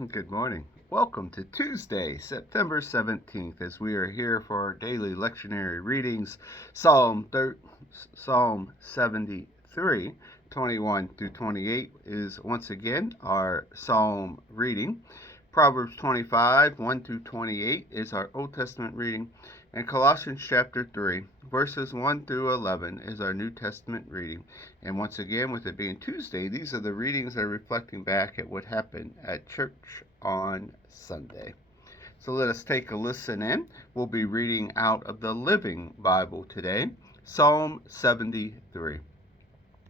Good morning. Welcome to Tuesday, September 17th, as we are here for our daily lectionary readings. Psalm 73, 21 through 28 is once again our psalm reading. Proverbs 25, 1 through 28 is our Old Testament reading. And Colossians chapter 3, verses 1 through 11 is our New Testament reading. And once again, with it being Tuesday, these are the readings that are reflecting back at what happened at church on Sunday. So let us take a listen in. We'll be reading out of the Living Bible today, Psalm 73.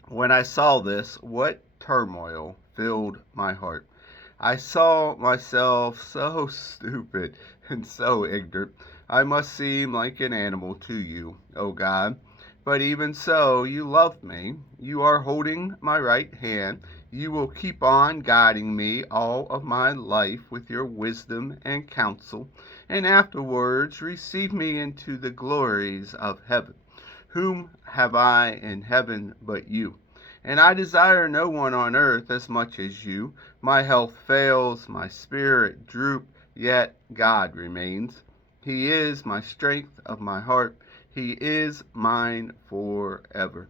When I saw this, what turmoil filled my heart. I saw myself so stupid and so ignorant. I must seem like an animal to you, O God. But even so, you love me. You are holding my right hand. You will keep on guiding me all of my life with your wisdom and counsel, and afterwards receive me into the glories of heaven. Whom have I in heaven but you? And I desire no one on earth as much as you. My health fails, my spirit droops, yet God remains. He is my strength of my heart. He is mine forever.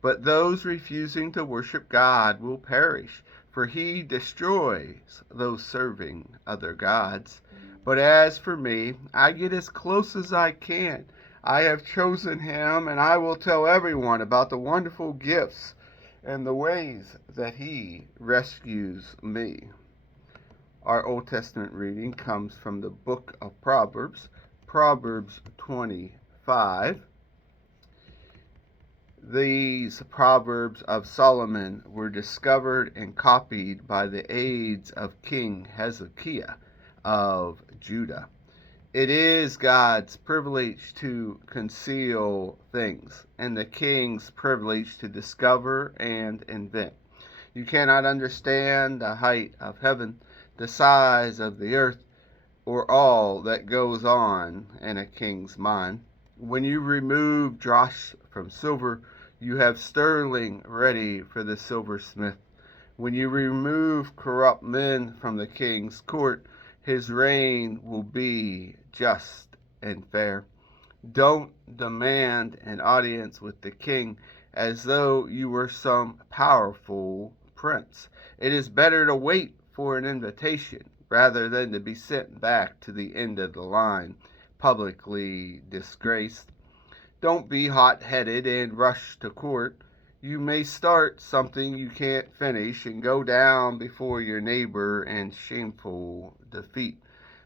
But those refusing to worship God will perish, for he destroys those serving other gods. But as for me, I get as close as I can. I have chosen him, and I will tell everyone about the wonderful gifts and the ways that he rescues me. Our Old Testament reading comes from the book of Proverbs, Proverbs 25. These Proverbs of Solomon were discovered and copied by the aides of King Hezekiah of Judah. It is God's privilege to conceal things, and the king's privilege to discover and invent. You cannot understand the height of heaven, the size of the earth, or all that goes on in a king's mind. When you remove dross from silver, you have sterling ready for the silversmith. When you remove corrupt men from the king's court, his reign will be just and fair. Don't demand an audience with the king as though you were some powerful prince. It is better to wait for an invitation rather than to be sent back to the end of the line, publicly disgraced. Don't be hot-headed and rush to court. You may start something you can't finish and go down before your neighbor in shameful defeat.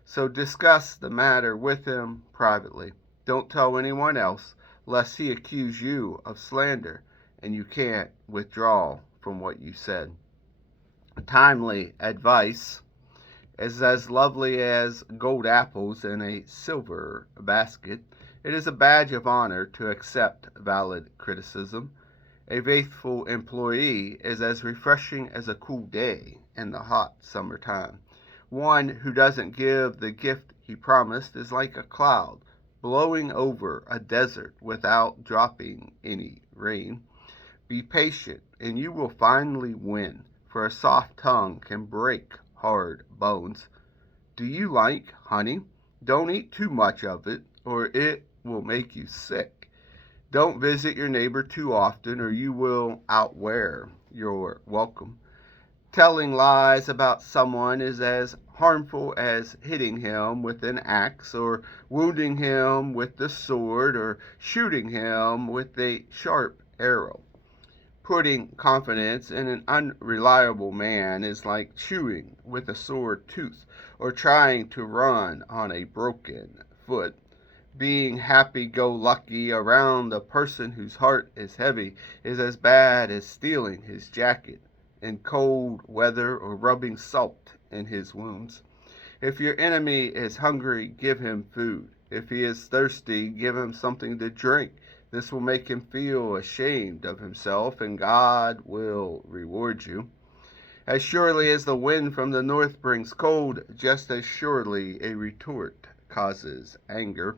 So discuss the matter with him privately. Don't tell anyone else, lest he accuse you of slander, and you can't withdraw from what you said. Timely advice is as lovely as gold apples in a silver basket. It is a badge of honor to accept valid criticism. A faithful employee is as refreshing as a cool day in the hot summertime. One who doesn't give the gift he promised is like a cloud blowing over a desert without dropping any rain. Be patient, and you will finally win, for a soft tongue can break hard bones. Do you like honey? Don't eat too much of it, or it will make you sick. Don't visit your neighbor too often, or you will outwear your welcome. Telling lies about someone is as harmful as hitting him with an axe, or wounding him with the sword, or shooting him with a sharp arrow. Putting confidence in an unreliable man is like chewing with a sore tooth, or trying to run on a broken foot. Being happy-go-lucky around a person whose heart is heavy is as bad as stealing his jacket in cold weather or rubbing salt in his wounds. If your enemy is hungry, give him food. If he is thirsty, give him something to drink. This will make him feel ashamed of himself, and God will reward you. As surely as the wind from the north brings cold, just as surely a retort causes anger.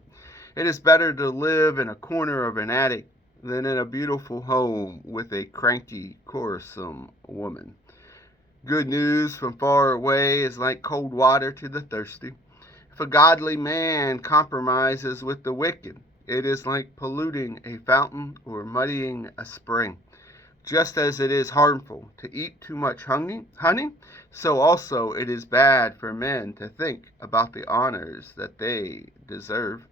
It is better to live in a corner of an attic than in a beautiful home with a cranky, quarrelsome woman. Good news from far away is like cold water to the thirsty. If a godly man compromises with the wicked, it is like polluting a fountain or muddying a spring. Just as it is harmful to eat too much honey, so also it is bad for men to think about the honors that they deserve.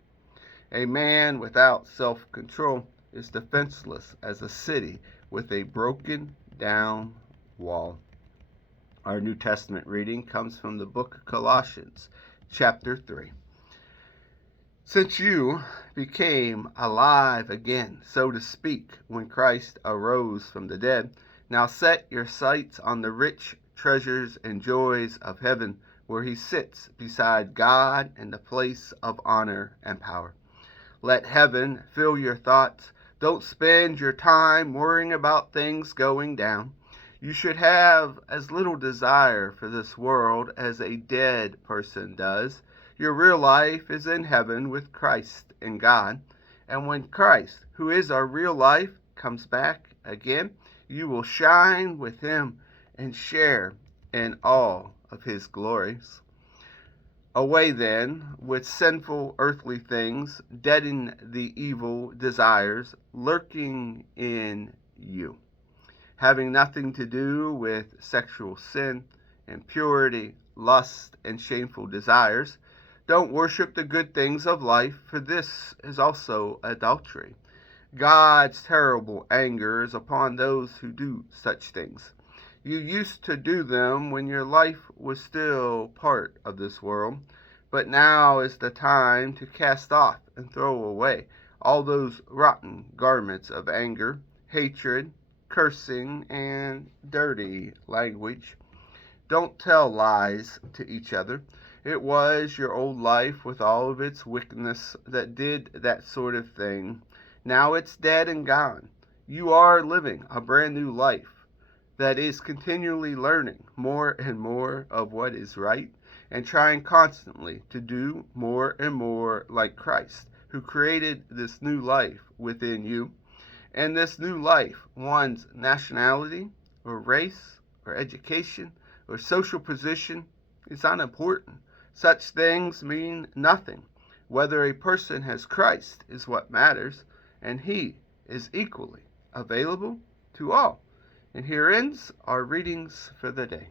A man without self-control is defenseless as a city with a broken down wall. Our New Testament reading comes from the book of Colossians, chapter 3. Since you became alive again, so to speak, when Christ arose from the dead, now set your sights on the rich treasures and joys of heaven, where he sits beside God in the place of honor and power. Let heaven fill your thoughts. Don't spend your time worrying about things going down. You should have as little desire for this world as a dead person does. Your real life is in heaven with Christ and God. And when Christ, who is our real life, comes back again, you will shine with him and share in all of his glories. Away then with sinful earthly things, deaden the evil desires lurking in you, having nothing to do with sexual sin, impurity, lust, and shameful desires. Don't worship the good things of life, for this is also adultery. God's terrible anger is upon those who do such things. You used to do them when your life was still part of this world, but now is the time to cast off and throw away all those rotten garments of anger, hatred, cursing, and dirty language. Don't tell lies to each other. It was your old life with all of its wickedness that did that sort of thing. Now it's dead and gone. You are living a brand new life that is continually learning more and more of what is right and trying constantly to do more and more like Christ, who created this new life within you. And this new life, one's nationality or race or education or social position, is unimportant. Such things mean nothing. Whether a person has Christ is what matters, and he is equally available to all. And here ends our readings for the day.